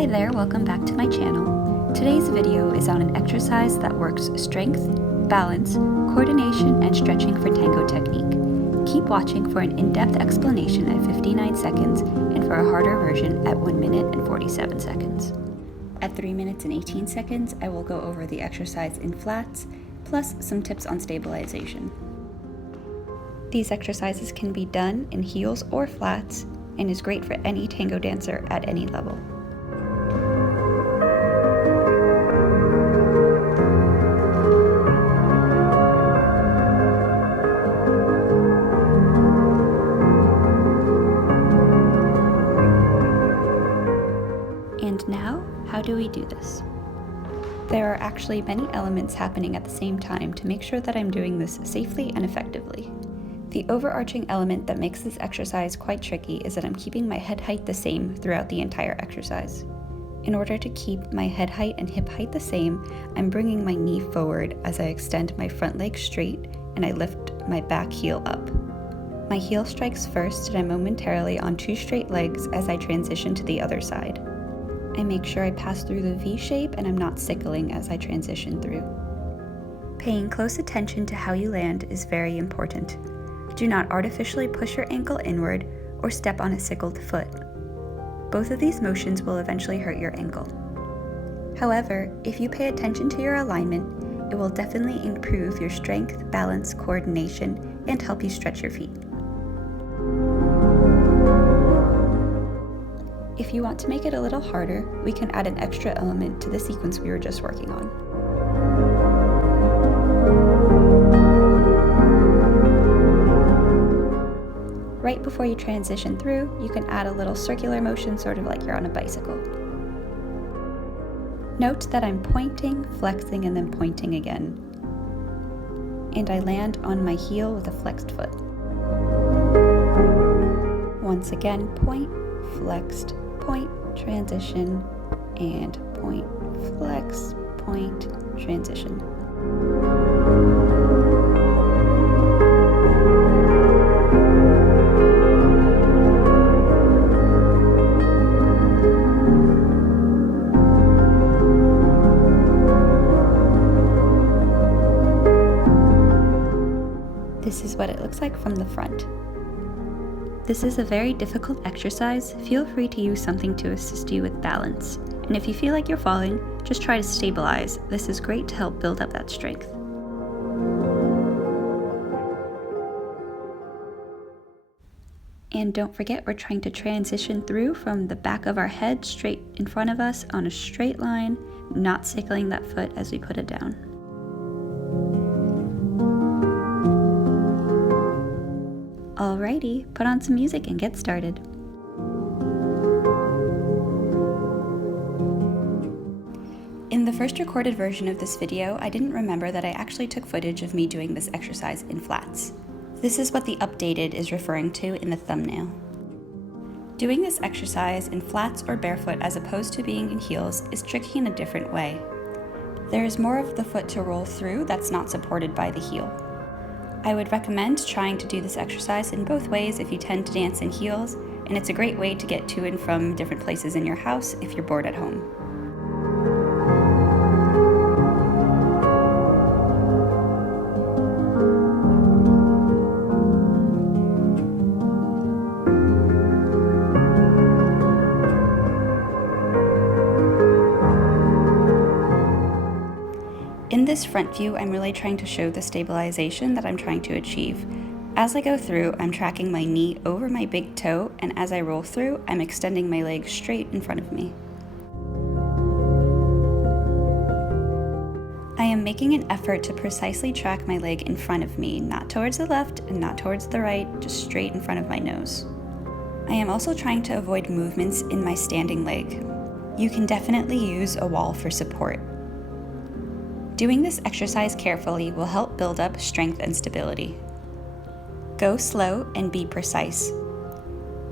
Hi there, welcome back to my channel. Today's video is on an exercise that works strength, balance, coordination, and stretching for tango technique. Keep watching for an in-depth explanation at 59 seconds and for a harder version at 1 minute and 47 seconds. At 3 minutes and 18 seconds, I will go over the exercise in flats, plus some tips on stabilization. These exercises can be done in heels or flats and is great for any tango dancer at any level. And now, how do we do this? There are actually many elements happening at the same time to make sure that I'm doing this safely and effectively. The overarching element that makes this exercise quite tricky is that I'm keeping my head height the same throughout the entire exercise. In order to keep my head height and hip height the same, I'm bringing my knee forward as I extend my front leg straight and I lift my back heel up. My heel strikes first and I'm momentarily on 2 straight legs as I transition to the other side. I make sure I pass through the V shape and I'm not sickling as I transition through. Paying close attention to how you land is very important. Do not artificially push your ankle inward or step on a sickled foot. Both of these motions will eventually hurt your ankle. However, if you pay attention to your alignment, it will definitely improve your strength, balance, coordination, and help you stretch your feet. If you want to make it a little harder, we can add an extra element to the sequence we were just working on. Right before you transition through, you can add a little circular motion, sort of like you're on a bicycle. Note that I'm pointing, flexing, and then pointing again. And I land on my heel with a flexed foot. Once again, point, flexed, point, transition, and point, flex, point, transition. This is what it looks like from the front. This is a very difficult exercise. Feel free to use something to assist you with balance. And if you feel like you're falling, just try to stabilize. This is great to help build up that strength. And don't forget, we're trying to transition through from the back of our head straight in front of us on a straight line, not sickling that foot as we put it down. Alrighty, put on some music and get started. In the first recorded version of this video, I didn't remember that I actually took footage of me doing this exercise in flats. This is what the updated is referring to in the thumbnail. Doing this exercise in flats or barefoot as opposed to being in heels is tricky in a different way. There is more of the foot to roll through that's not supported by the heel. I would recommend trying to do this exercise in both ways if you tend to dance in heels, and it's a great way to get to and from different places in your house if you're bored at home. In this front view, I'm really trying to show the stabilization that I'm trying to achieve. As I go through, I'm tracking my knee over my big toe, and as I roll through, I'm extending my leg straight in front of me. I am making an effort to precisely track my leg in front of me, not towards the left and not towards the right, just straight in front of my nose. I am also trying to avoid movements in my standing leg. You can definitely use a wall for support. Doing this exercise carefully will help build up strength and stability. Go slow and be precise.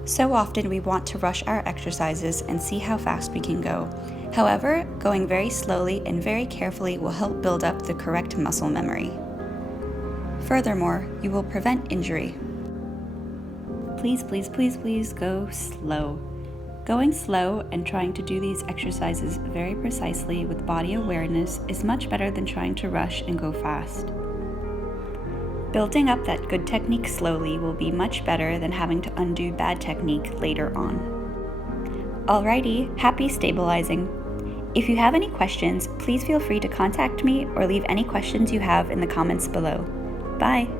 So often we want to rush our exercises and see how fast we can go. However, going very slowly and very carefully will help build up the correct muscle memory. Furthermore, you will prevent injury. Please, please, please, please go slow. Going slow and trying to do these exercises very precisely with body awareness is much better than trying to rush and go fast. Building up that good technique slowly will be much better than having to undo bad technique later on. Alrighty, happy stabilizing! If you have any questions, please feel free to contact me or leave any questions you have in the comments below. Bye!